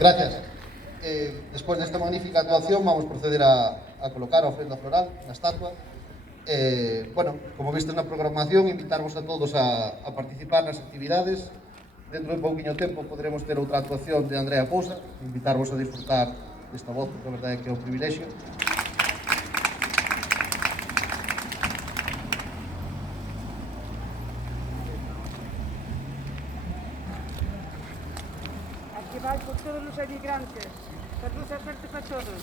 Gracias. Despois desta magnífica actuación vamos proceder a colocar a ofrenda floral na estatua. Bueno, como vistes na programación, invitarvos a todos a participar nas actividades. Dentro de pouquinho tempo poderemos ter outra actuación de Andrea Cousa, invitarvos a disfrutar desta voz, porque a verdade é que é un privilexio. Aquí vai por todos os emigrantes. Salud e suerte para todos.